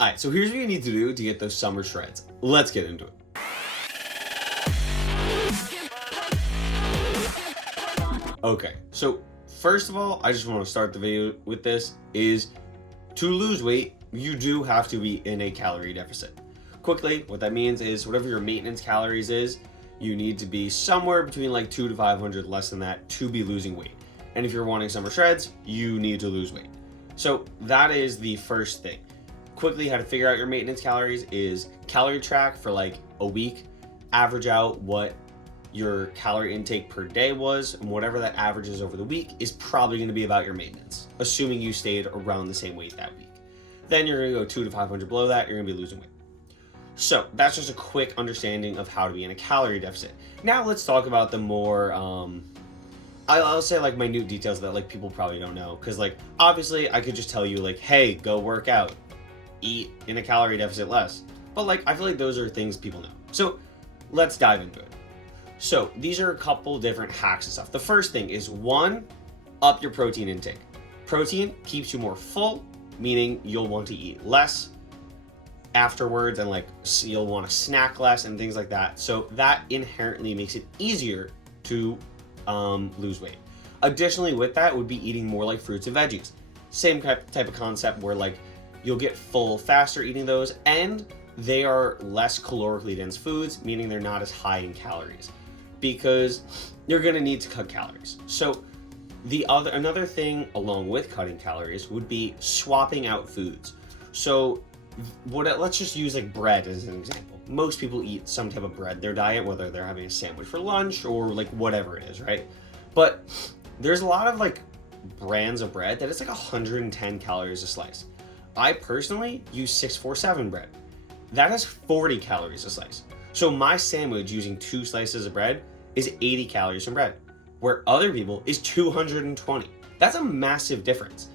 All right, so here's what you need to do to get those summer shreds. Let's get into it. Okay, so first of all, I just want to start the video with this is to lose weight, you do have to be in a calorie deficit. Quickly, what that means is whatever your maintenance calories is, you need to be somewhere between like 200 to 500 less than that to be losing weight. And if you're wanting summer shreds, you need to lose weight. So that is the first thing. Quickly, how to figure out your maintenance calories is calorie track for like a week, average out what your calorie intake per day was, and whatever that average is over the week is probably going to be about your maintenance, assuming you stayed around the same weight that week. Then you're going to go 200 to 500 below that, you're going to be losing weight. So that's just a quick understanding of how to be in a calorie deficit. Now let's talk about the more, I'll say like minute details that like people probably don't know. Cause like, obviously I could just tell you like, hey, go work out, eat in a calorie deficit less. But like, I feel like those are things people know. So let's dive into it. So these are a couple different hacks and stuff. The first thing is one, up your protein intake. Protein keeps you more full, meaning you'll want to eat less afterwards and like you'll want to snack less and things like that. So that inherently makes it easier to lose weight. Additionally, with that would be eating more like fruits and veggies. Same type of concept where like you'll get full faster eating those, and they are less calorically dense foods, meaning they're not as high in calories, because you're going to need to cut calories. So another thing along with cutting calories would be swapping out foods. So let's just use like bread as an example. Most people eat some type of bread in their diet, whether they're having a sandwich for lunch or like whatever it is, right? But there's a lot of like brands of bread that it's like 110 calories a slice. I personally use 647 bread. That has 40 calories a slice. So my sandwich using 2 slices of bread is 80 calories from bread, where other people is 220. That's a massive difference.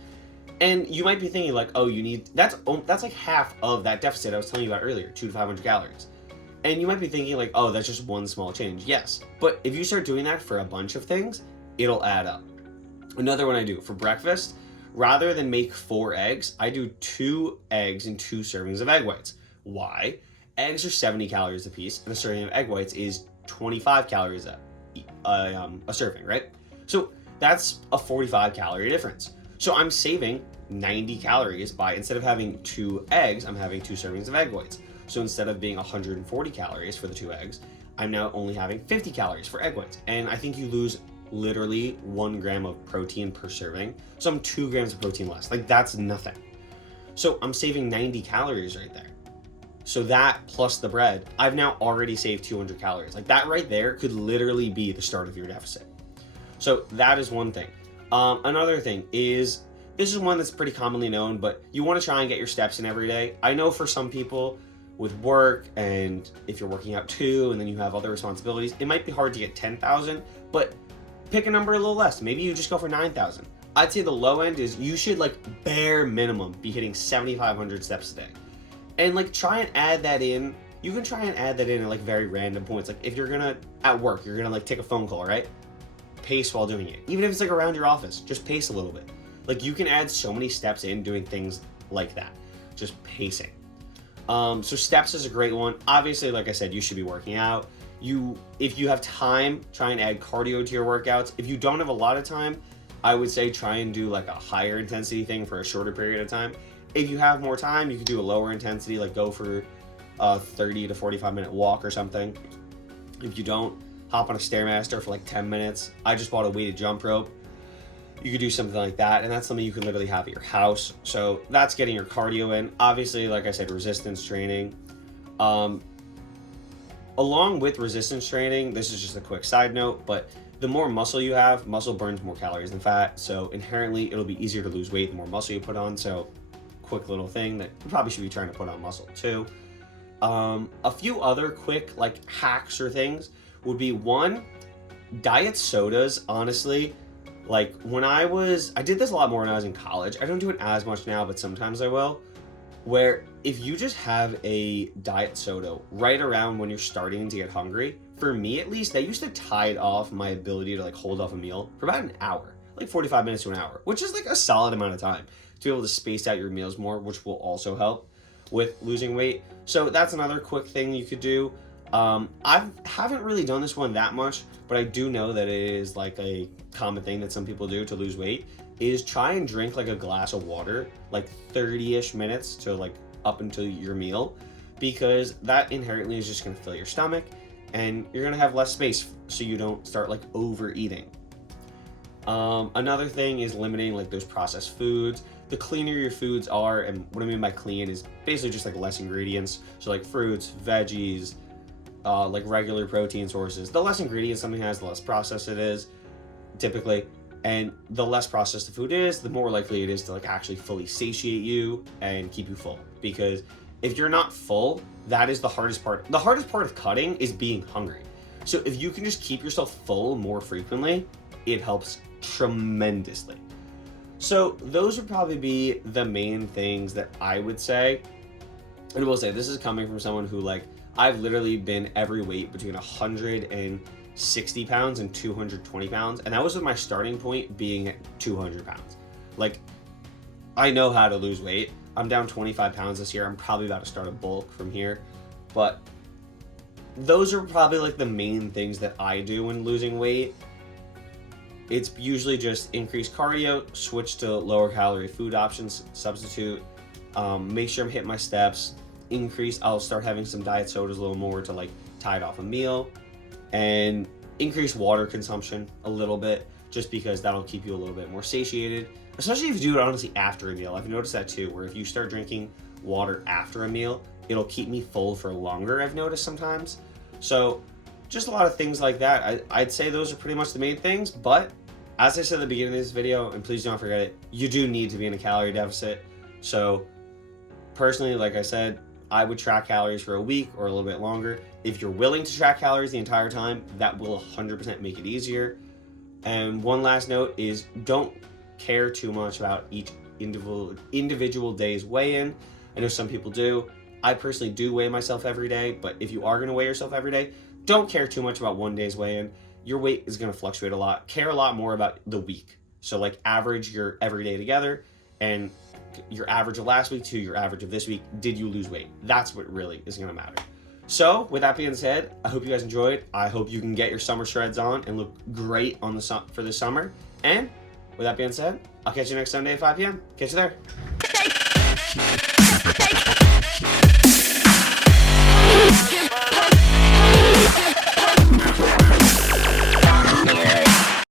And you might be thinking like, oh, that's like half of that deficit I was telling you about earlier, 200 to 500 calories. And you might be thinking like, oh, that's just one small change. Yes, but if you start doing that for a bunch of things, it'll add up. Another one I do for breakfast, rather than make 4 eggs, I do 2 eggs and 2 servings of egg whites. Why? Eggs are 70 calories a piece, and a serving of egg whites is 25 calories a serving, right? So that's a 45 calorie difference. So I'm saving 90 calories by, instead of having 2 eggs, I'm having 2 servings of egg whites. So instead of being 140 calories for the 2 eggs, I'm now only having 50 calories for egg whites. And I think you lose literally 1 gram of protein per serving. So I'm 2 grams of protein less. Like that's nothing. So I'm saving 90 calories right there. So that plus the bread, I've now already saved 200 calories. Like that right there could literally be the start of your deficit. So that is one thing. Another thing is, this is one that's pretty commonly known, but you want to try and get your steps in every day. I know for some people with work, and if you're working out too, and then you have other responsibilities, it might be hard to get 10,000, but pick a number a little less. Maybe you just go for 9,000. I'd say the low end is you should like bare minimum be hitting 7,500 steps a day. And like try and add that in. You can try and add that in at like very random points. Like if you're gonna, at work, you're gonna like take a phone call, right? Pace while doing it. Even if it's like around your office, just pace a little bit. Like you can add so many steps in doing things like that. Just pacing. So steps is a great one. Obviously, like I said, you should be working out. If you have time, try and add cardio to your workouts. If you don't have a lot of time, I would say try and do like a higher intensity thing for a shorter period of time. If you have more time, you can do a lower intensity, like go for a 30 to 45 minute walk or something. If you don't, hop on a Stairmaster for like 10 minutes. I just bought a weighted jump rope. You could do something like that, and that's something you can literally have at your house. So that's getting your cardio in. Obviously, like I said, resistance training. Along with resistance training, this is just a quick side note, but the more muscle you have, muscle burns more calories than fat. So inherently, it'll be easier to lose weight the more muscle you put on. So quick little thing that you probably should be trying to put on muscle too. A few other quick like hacks or things would be, one, diet sodas. Honestly, like I did this a lot more when I was in college. I don't do it as much now, but sometimes I will. Where if you just have a diet soda right around when you're starting to get hungry, for me at least, that used to tide off my ability to like hold off a meal for about an hour, like 45 minutes to an hour, which is like a solid amount of time to be able to space out your meals more, which will also help. with losing weight. So that's another quick thing you could do. I haven't really done this one that much, but I do know that it is like a common thing that some people do to lose weight, is try and drink like a glass of water like 30-ish minutes to like up until your meal, because that inherently is just going to fill your stomach and you're going to have less space so you don't start like overeating. Another thing is limiting like those processed foods. The cleaner your foods are, and what I mean by clean is basically just like less ingredients, so like fruits, veggies, like regular protein sources. The less ingredients something has, the less processed it is typically, and the less processed the food is, the more likely it is to like actually fully satiate you and keep you full. Because if you're not full, that is the hardest part. The hardest part of cutting is being hungry. So if you can just keep yourself full more frequently, it helps tremendously. So those would probably be the main things that I would say. And I will say, this is coming from someone who, like, I've literally been every weight between 160 pounds and 220 pounds. And that was with my starting point being at 200 pounds. Like, I know how to lose weight. I'm down 25 pounds this year. I'm probably about to start a bulk from here. But those are probably like the main things that I do when losing weight. It's usually just increase cardio, switch to lower calorie food options, substitute, make sure I'm hitting my steps, I'll start having some diet sodas a little more to like tide off a meal, and increase water consumption a little bit, just because that'll keep you a little bit more satiated, especially if you do it honestly after a meal. I've noticed that too, where if you start drinking water after a meal, it'll keep me full for longer, I've noticed sometimes. So just a lot of things like that. I'd say those are pretty much the main things, but as I said at the beginning of this video, and please don't forget it, you do need to be in a calorie deficit. So personally, like I said, I would track calories for a week or a little bit longer. If you're willing to track calories the entire time, that will 100% make it easier. And one last note is, don't care too much about each individual day's weigh-in. I know some people do. I personally do weigh myself every day, but if you are going to weigh yourself every day, don't care too much about one day's weigh-in. Your weight is going to fluctuate a lot. Care a lot more about the week. So like average your every day together, and your average of last week to your average of this week. Did you lose weight? That's what really is going to matter. So with that being said, I hope you guys enjoyed. I hope you can get your summer shreds on and look great on for this summer. And with that being said, I'll catch you next Sunday at 5 p.m. Catch you there.